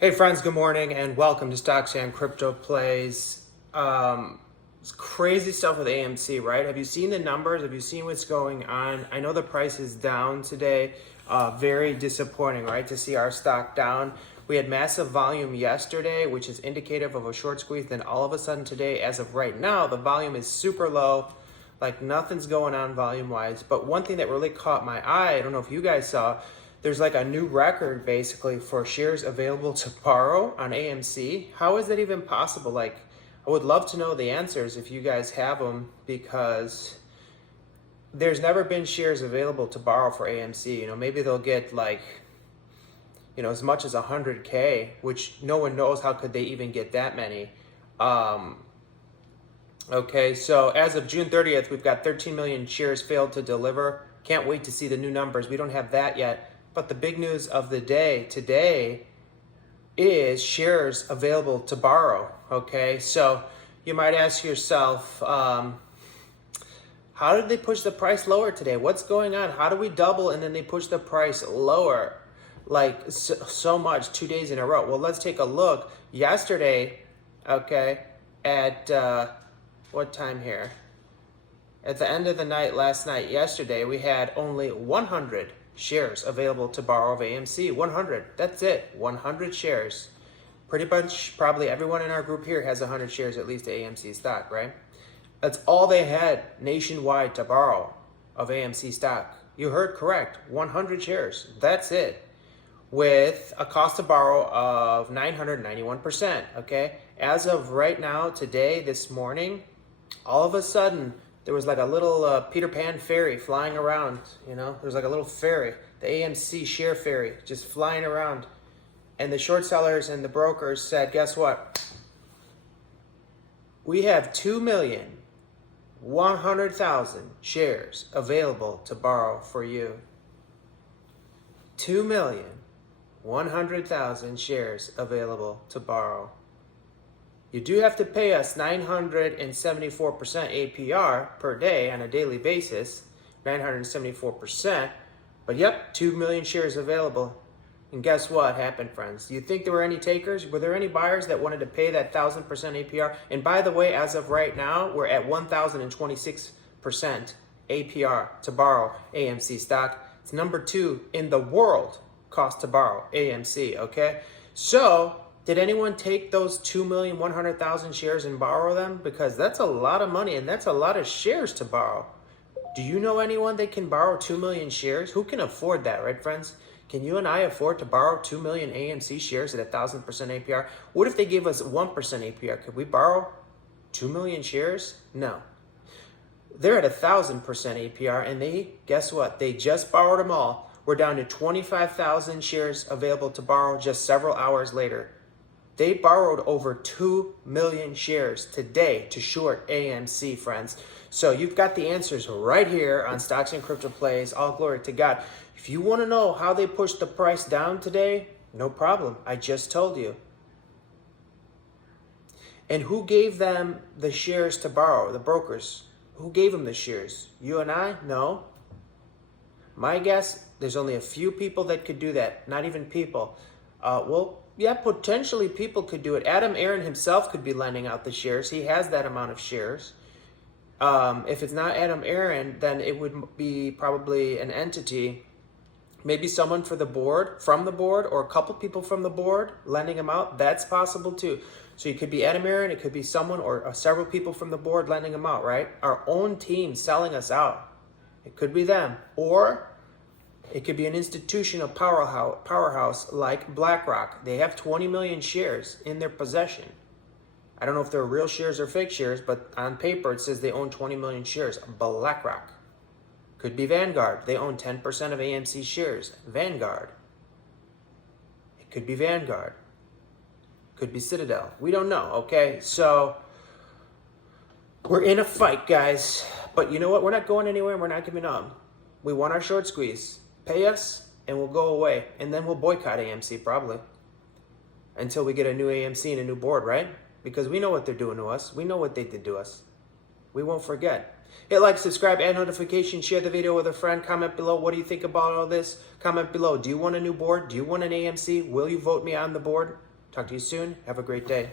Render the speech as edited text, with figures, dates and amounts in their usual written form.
Hey friends, good morning and welcome to Stocks and Crypto Plays. It's crazy stuff with AMC, right? Have you seen the numbers? Have you seen what's going on? I know the price is down today. Very disappointing, right? To see our stock down. We had massive volume yesterday, which is indicative of a short squeeze. Then all of a sudden today, as of right now, the volume is super low. Like nothing's going on volume-wise. But one thing that really caught my eye, I don't know if you guys saw, there's like a new record basically for shares available to borrow on AMC. How is that even possible? Like, I would love to know the answers if you guys have them, because there's never been shares available to borrow for AMC. Maybe they'll get like, as much as 100K, which no one knows how could they even get that many. Okay, so as of June 30th, we've got 13 million shares failed to deliver. Can't wait to see the new numbers. We don't have that yet. But the big news of the day today is shares available to borrow. Okay, so you might ask yourself, how did they push the price lower today? What's going on? How do we double and then they push the price lower like so much 2 days in a row? Well, let's take a look. Yesterday, okay, at what time here? At the end of the night last night, yesterday, we had only 100 shares available to borrow of AMC. 100. That's it. 100 shares. Pretty much, probably everyone in our group here has 100 shares at least of AMC stock, right? That's all they had nationwide to borrow of AMC stock. You heard correct. 100 shares. That's it. With a cost to borrow of 991%. Okay? As of right now, today, this morning, all of a sudden, there was like a little Peter Pan fairy flying around, There's like a little fairy, the AMC share fairy, just flying around. And the short sellers and the brokers said, guess what? We have 2,100,000 shares available to borrow for you. 2,100,000 shares available to borrow. You do have to pay us 974% APR per day on a daily basis, 974%. But yep, 2 million shares available. And guess what happened, friends? Do you think there were any takers? Were there any buyers that wanted to pay that 1,000% APR? And by the way, as of right now, we're at 1,026% APR to borrow AMC stock. It's number 2 in the world cost to borrow AMC, okay? So, did anyone take those 2,100,000 shares and borrow them? Because that's a lot of money and that's a lot of shares to borrow. Do you know anyone that can borrow 2 million shares? Who can afford that, right, friends? Can you and I afford to borrow 2 million AMC shares at 1,000% APR? What if they gave us 1% APR? Could we borrow 2 million shares? No. They're at 1,000% APR and they, guess what? They just borrowed them all. We're down to 25,000 shares available to borrow just several hours later. They borrowed over 2 million shares today to short AMC, friends. So you've got the answers right here on Stocks and Crypto Plays. All glory to God. If you want to know how they pushed the price down today, no problem. I just told you. And who gave them the shares to borrow? The brokers. Who gave them the shares? You and I? No. My guess, there's only a few people that could do that. Not even people. Yeah, potentially people could do it. Adam Aaron himself could be lending out the shares. He has that amount of shares. If it's not Adam Aaron, then it would be probably an entity, maybe someone from the board, or a couple people from the board lending them out. That's possible too. So it could be Adam Aaron, it could be someone or several people from the board lending them out, right? Our own team selling us out. It could be them. Or it could be an institutional powerhouse like BlackRock. They have 20 million shares in their possession. I don't know if they're real shares or fake shares, but on paper it says they own 20 million shares. BlackRock. Could be Vanguard. They own 10% of AMC shares. Vanguard. It could be Vanguard. Could be Citadel. We don't know, okay? So we're in a fight, guys. But you know what? We're not going anywhere. We're not giving up. We want our short squeeze. Pay us and we'll go away. And then we'll boycott AMC probably until we get a new AMC and a new board, right? Because we know what they're doing to us. We know what they did to us. We won't forget. Hit like, subscribe, add notification, share the video with a friend. Comment below. What do you think about all this? Comment below. Do you want a new board? Do you want an AMC? Will you vote me on the board? Talk to you soon. Have a great day.